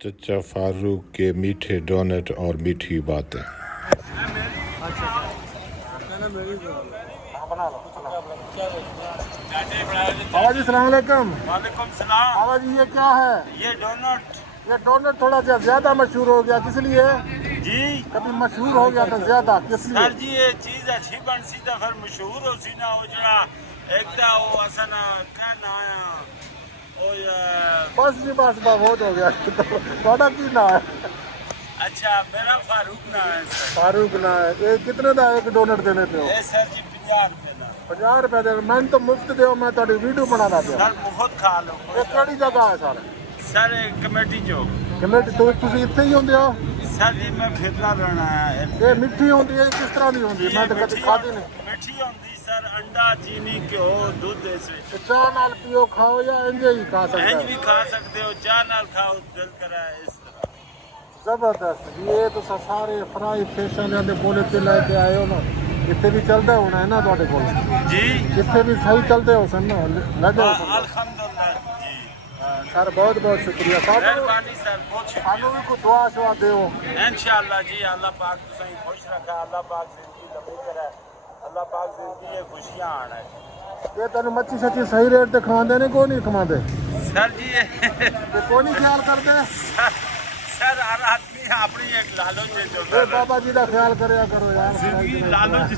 चचा फारूक के मीठे डोनट और मीठी बातें। बाबा जी सलाम अलैकुम। वालेकुम सलाम। बाबा जी ये क्या है? ये डोनट ये डोनट थोड़ा सा ज्यादा मशहूर हो गया, किस लिए? जी कभी मशहूर हो गया था ज्यादा, किस लिए? सर जी ये चीज अच्छी बन सी तो फिर मशहूर हो सी ना हो जरा एक दा वो असन क्या ना आया ओ बस जी बस बहुत हो गया। थोड़ा की ना है? अच्छा मेरा फारूक ना है सर। फारूक ना है। ये कितने का एक डोनट देने पे हो? ये सर जी 50 रुपए ना 50 रुपए दे। मैंने तो मुफ्त दे, मैं थोड़ी वीडियो बना ला दिया। सर बहुत खा लो ये केड़ी जगह है सर? सर कमेटी जो कमेटी तो तुसी इत्थे ही होंदे हो? सर जी मैं फिरना रहना है ये मिठी होंदी है किस तरह दी होंदी है? मैं तो कभी खाधी नहीं। मिठी होंदी सर अंडा चीनी घ्यो दूध इस विच चाह नाल पियो खाओ या इंजे ही खा सकते इंज हो? भी खा सकते हो चाह नाल खाओ दिल करा इस तरह। जबरदस्त। ये तो सारे फ्राई फैशन ਦੇ ਬੋਲੇ ਤੇ ਲੈ ਕੇ ਆਏ ਹੋ ਨਾ, ਇੱਥੇ ਵੀ ਚੱਲਦਾ ਹੋਣਾ ਹੈ ਨਾ ਤੁਹਾਡੇ ਕੋਲ? जी ਇੱਥੇ ਵੀ ਸਹੀ ਚੱਲਦੇ ਹੋ ਸਨ ਨਾ, ਲੱਗੇ ਹੋ ਸਨ। अल्हम्दुलिल्लाह जी ਸਰ ਬਹੁਤ ਬਹੁਤ ਸ਼ੁਕਰੀਆ। मेहरबानी सर बहुत ਸਾਨੂੰ ਵੀ ਕੋਈ ਦੁਆ ਸ਼ਵਾ ਦਿਓ। इंशाअल्लाह जी अल्लाह पाक तुसें खुश रखा अल्लाह पाक जिंदगी लंबी करे अल्लाह पाक जिंदगी में खुशियां आना ਇਹ ਤੁਹਾਨੂੰ ਮੱਛੀ ਸੱਚੀ ਸਹੀ ਰੇਟ ਤੇ ਖਵਾਉਂਦੇ ਨੇ ਕੋਈ ਨਹੀਂ ਖਵਾਉਂਦੇ? सर जी ਤੇ ਕੋਈ ਨਹੀਂ ਖਿਆਲ ਕਰਦੇ? सर हर आदमी अपनी एक लालच है जो ਇਹ ਬਾਬਾ ਜੀ ਦਾ ਖਿਆਲ ਕਰਿਆ ਕਰੋ ਯਾਰ। जिंदगी लालच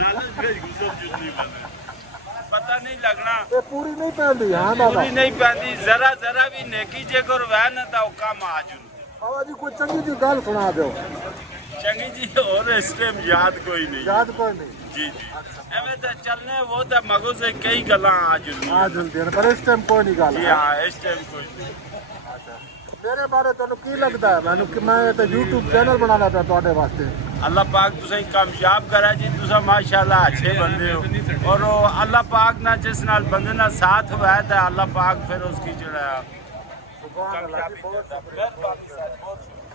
लालच में घुसो जितनी बने पता नहीं लगना ਇਹ ਪੂਰੀ ਨਹੀਂ ਪੈਂਦੀ ਹਾਂ ਬਾਬਾ? पूरी नहीं पाती जरा जरा भी नेकी जेकर वह न तो काम आजुन ਬਾਬਾ ਜੀ ਕੋਈ ਚੰਗੀ ਜੀ ਗੱਲ ਸੁਣਾ ਦਿਓ। चंगी जी और इस टाइम याद कोई नहीं ਯਾਦ ਕੋਈ ਨਹੀਂ? जी जी एवं तो चलने वो तो मगो से कई गल्ला आज ਆ ਜੁਲਦੀ ਨੇ ਪਰ ਇਸ ਟਾਈਮ ਕੋਈ ਨਹੀਂ ਗੱਲ। जी हाँ इस टाइम कोई नहीं ਮੇਰੇ ਬਾਰੇ ਤੁਹਾਨੂੰ ਕੀ ਲੱਗਦਾ ਹੈ? ਮੈਨੂੰ ਕਿ ਮੈਂ ਤੇ YouTube ਚੈਨਲ ਬਣਾਉਣਾ ਪਿਆ ਤੁਹਾਡੇ ਵਾਸਤੇ। अल्लाह पाक तुसें कामयाब करा जी तुसा माशाल्लाह अच्छे बंदे हो और वो अल्लाह पाक ना जिस नाल बंदे ना साथ हुआ है तो अल्लाह पाक फिर उसकी जड़ा ਸੁਭਾਨ ਅੱਲਾਹ ਜੀ, ਬਹੁਤ कामयाबी देता है। मेहरबानी सर बहुत शुक्रिया।